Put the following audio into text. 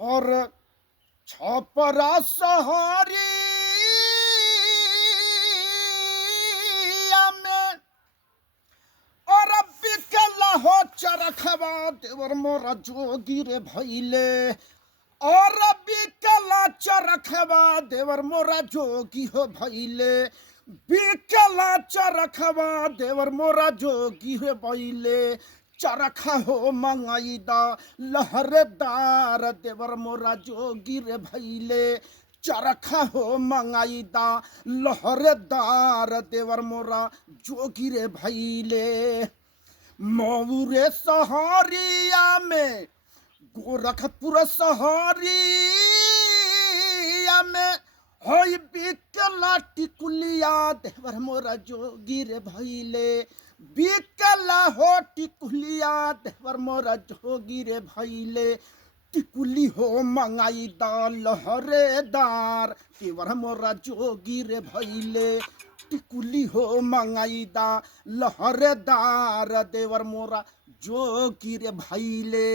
और छपरा सहारिया में और बिकला हो चरखवा देवर मोरा जोगी रे भैले और बिकला चरखवा देवर मोरा जोगी हो भैले बिकला चरखवा देवर मोरा जोगी हो भैले चरखा हो मंगाईदा लहरदार देवर मोरा जोगी रे भैले चरखा हो मंगाईदा लहरदार देवर मोरा जोगी रे भैले मऊरे सहारिया में गोरखपुर सहारिया में होई बिकला टिकुलिया देवर मोरा जोगी रे भैले बिकला हो टिकुलिया देवर मोरा जोगी रे भैले टिकुली हो मंगाईदा लहरेदार देवर मोरा जोगी रे भैले टिकुली हो मंगाईदा लहरेदार देवर मोरा जोगी रे भैले।